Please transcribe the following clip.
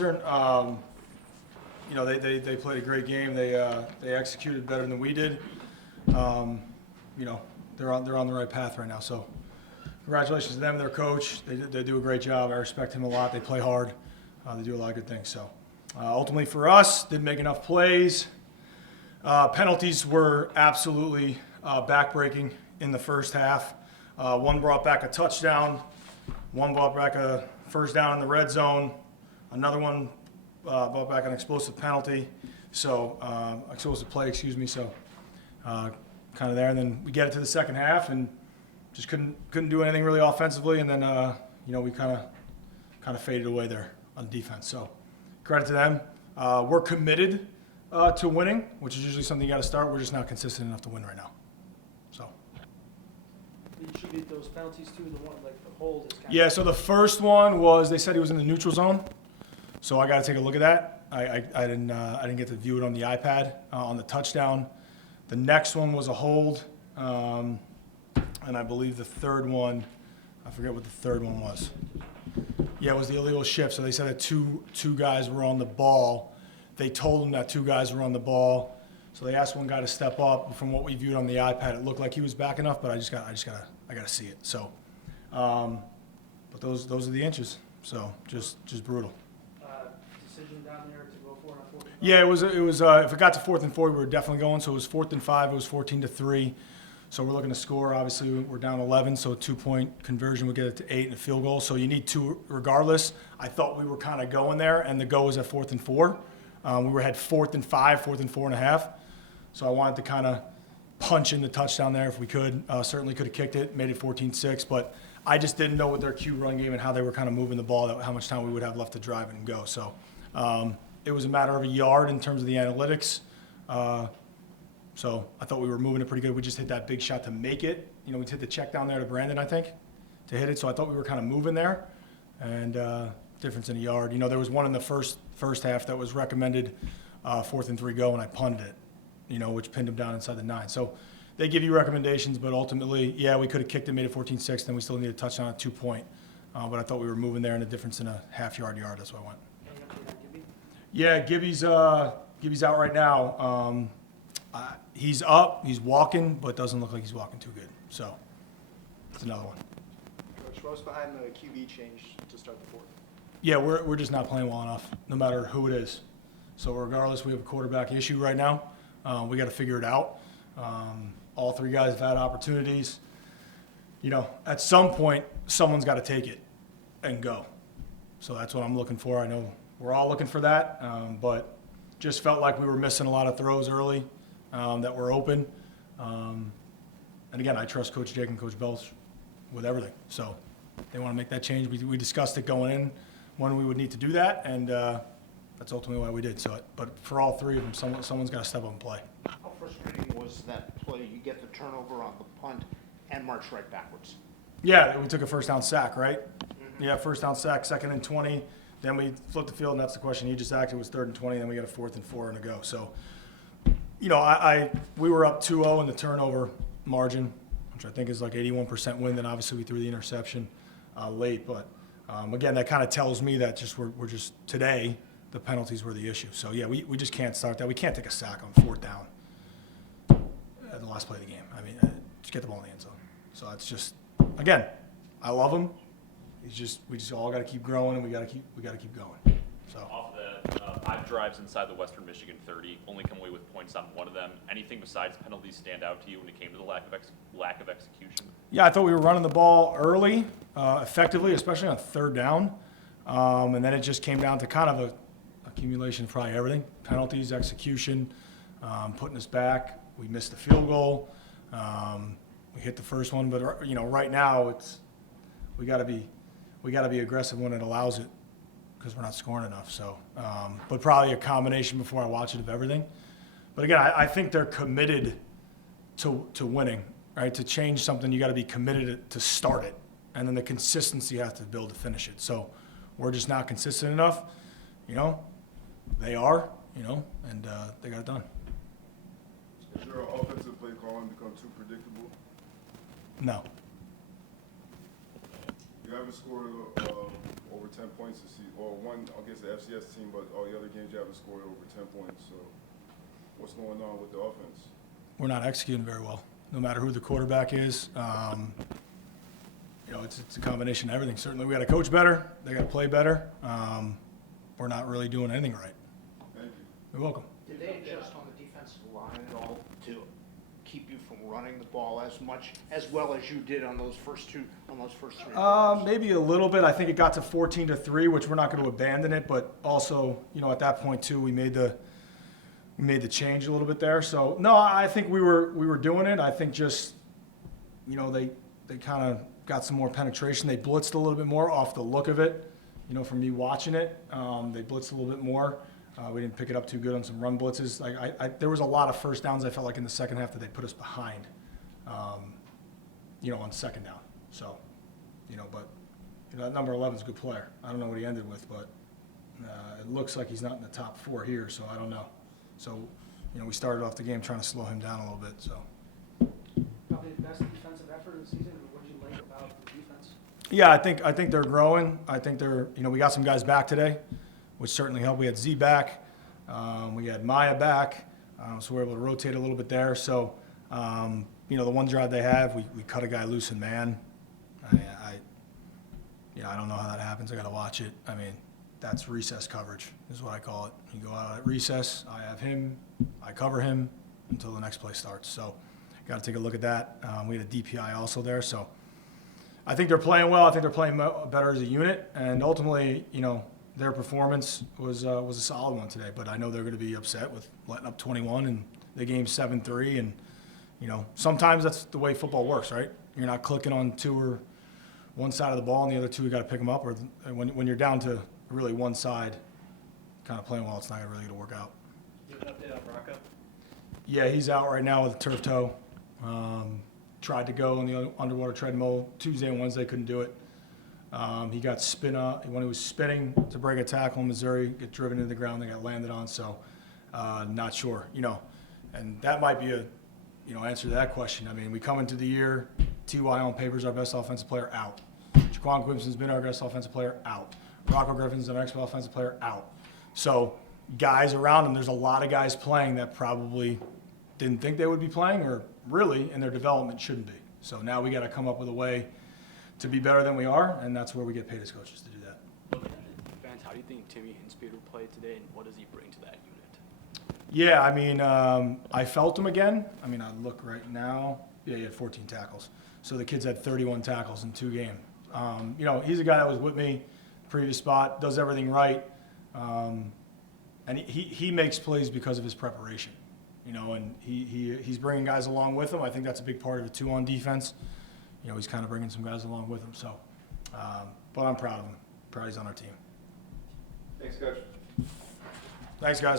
You know, they played a great game. They executed better than we did. You know, they're on the right path right now. So, congratulations to them and their coach. They do a great job. I respect him a lot. They play hard. They do a lot of good things. So, ultimately for us, didn't make enough plays. Penalties were absolutely backbreaking in the first half. One brought back a touchdown. One brought back a first down in the red zone. Another one brought back an explosive penalty. So, explosive play, excuse me. So, kind of there. And then we get it to the second half and just couldn't do anything really offensively. And then, you know, we kind of faded away there on defense. So, credit to them. We're committed to winning, which is usually something you got to start. We're just not consistent enough to win right now. So. Did you attribute those penalties to the one, like the hold? Is kind Yeah. So the first one was they said he was in the neutral zone. So I got to take a look at that. I didn't get to view it on the iPad on the touchdown. The next one was a hold, and I believe the third one, I forget what the third one was. Yeah, it was the illegal shift. So they said that two guys were on the ball. They told them that two guys were on the ball. So they asked one guy to step up. From what we viewed on the iPad, it looked like he was back enough, but I gotta see it. So, but those are the inches. So just brutal. decision down there to go for it on 4th and 5? Yeah, it was. If it got to 4th and 4, we were definitely going. So it was 4th and 5. It was 14-3. So we're looking to score. Obviously, we're down 11. So a 2-point conversion would get it to 8 and a field goal. So you need 2 regardless. I thought we were kind of going there, and the go was at 4th and 4. We had 4th and 5, 4th and 4.5. So I wanted to kind of punch in the touchdown there if we could. Certainly could have kicked it, made it 14-6. But I just didn't know with their Q run game and how they were kind of moving the ball, how much time we would have left to drive it and go. So. It was a matter of a yard in terms of the analytics. So I thought we were moving it pretty good. We just hit that big shot to make it. You know, we hit the check down there to Brandon, I think, to hit it. So I thought we were kind of moving there. And difference in a yard. You know, there was one in the first half that was recommended 4th and 3 go, and I punted it, you know, which pinned him down inside the 9. So they give you recommendations, but ultimately, yeah, we could have kicked it, made it 14-6, then we still needed a touchdown at 2-point. But I thought we were moving there, and a difference in a half-yard. That's why I went. Yeah, Gibby's out right now. He's up, he's walking, but doesn't look like he's walking too good. So, it's another one. Coach, what was behind the QB change to start the 4th? Yeah, we're just not playing well enough, no matter who it is. So regardless, we have a quarterback issue right now. We got to figure it out. All 3 guys have had opportunities. You know, at some point, someone's got to take it and go. So that's what I'm looking for. I know we're all looking for that, but just felt like we were missing a lot of throws early that were open. And again, I trust Coach Jake and Coach Belch with everything. So they want to make that change. We discussed it going in when we would need to do that, and that's ultimately why we did. So, but for all 3 of them, someone's got to step up and play. How frustrating was that play? You get the turnover on the punt and march right backwards. Yeah, we took a first down sack, right? Mm-hmm. Yeah, first down sack, 2nd and 20. Then we flipped the field, and that's the question you just asked. It was 3rd and 20, then we got a 4th and 4 and a go. So, you know, we were up 2-0 in the turnover margin, which I think is like 81% win. Then obviously we threw the interception late. But, again, that kind of tells me that we're just today the penalties were the issue. So, yeah, we just can't start that. We can't take a sack on 4th down at the last play of the game. I mean, just get the ball in the end zone. So that's just, again, I love him. We just all got to keep growing, and we got to keep going. So off of that, 5 drives inside the Western Michigan 30, only come away with points on one of them. Anything besides penalties stand out to you when it came to the lack of execution? Yeah, I thought we were running the ball early, effectively, especially on 3rd down, and then it just came down to kind of a accumulation of probably everything: penalties, execution, putting us back. We missed the field goal. We hit the first one, but you know, right now we got to be aggressive when it allows it, because we're not scoring enough. So, but probably a combination before I watch it of everything. But again, I think they're committed to winning, right? To change something, you got to be committed to start it, and then the consistency you have to build to finish it. So we're just not consistent enough. You know, they are. You know, and they got it done. Has your offensive play calling become too predictable? No. You haven't scored over 10 points this season, or one against the FCS team, but all the other games you haven't scored over 10 points. So what's going on with the offense? We're not executing very well, no matter who the quarterback is. It's a combination of everything. Certainly, we got to coach better. They got to play better. We're not really doing anything right. Thank you. You're welcome. Did they adjust on the defensive line at all to keep you from running the ball as well as you did on those first three drives? Maybe a little bit. I think it got to 14-3, which we're not going to abandon it, but also, at that point too, we made the change a little bit there. So no, I think we were doing it. I think just, they kind of got some more penetration. They blitzed a little bit more off the look of it. From me watching it, they blitzed a little bit more. We didn't pick it up too good on some run blitzes. There was a lot of first downs I felt like in the second half that they put us behind, on second down. So, but that number 11 is a good player. I don't know what he ended with, but it looks like he's not in the top 4 here, so I don't know. So, we started off the game trying to slow him down a little bit. So. Probably the best defensive effort of the season. What did you like about the defense? Yeah, I think they're growing. I think they're, we got some guys back today, which certainly helped. We had Z back. We had Maya back. So we're able to rotate a little bit there. So, the one drive they have, we cut a guy loose in man. I don't know how that happens. I got to watch it. I mean, that's recess coverage is what I call it. You go out at recess, I have him, I cover him until the next play starts. So got to take a look at that. We had a DPI also there. So I think they're playing well. I think they're playing better as a unit. And ultimately, their performance was a solid one today. But I know they're going to be upset with letting up 21 and the game's 7-3. And, sometimes that's the way football works, right? You're not clicking on two or one side of the ball and the other two, you got to pick them up. Or when you're down to really one side kind of playing well, it's not really going to work out. Do you have an update on Rocco? Yeah, he's out right now with a turf toe. Tried to go on the underwater treadmill Tuesday and Wednesday, couldn't do it. He got spin up when he was spinning to break a tackle in Missouri, get driven into the ground, they got landed on. So, not sure, and that might be a, answer to that question. I mean, we come into the year, T.Y. on paper is our best offensive player, out. Jaquan Quimpson's been our best offensive player, out. Rocco Griffin's our next offensive player, out. So, guys around him, there's a lot of guys playing that probably didn't think they would be playing or really in their development shouldn't be. So now we got to come up with a way to be better than we are, and that's where we get paid as coaches to do that. Looking at the defense, how do you think Timmy Hinspeeder played today, and what does he bring to that unit? Yeah, I mean, I felt him again. I mean, I look right now. Yeah, he had 14 tackles. So the kid's had 31 tackles in 2 games. He's a guy that was with me previous spot, does everything right. And he makes plays because of his preparation. And he's bringing guys along with him. I think that's a big part of it too on defense. He's kind of bringing some guys along with him. So, but I'm proud of him. Proud he's on our team. Thanks, Coach. Thanks, guys.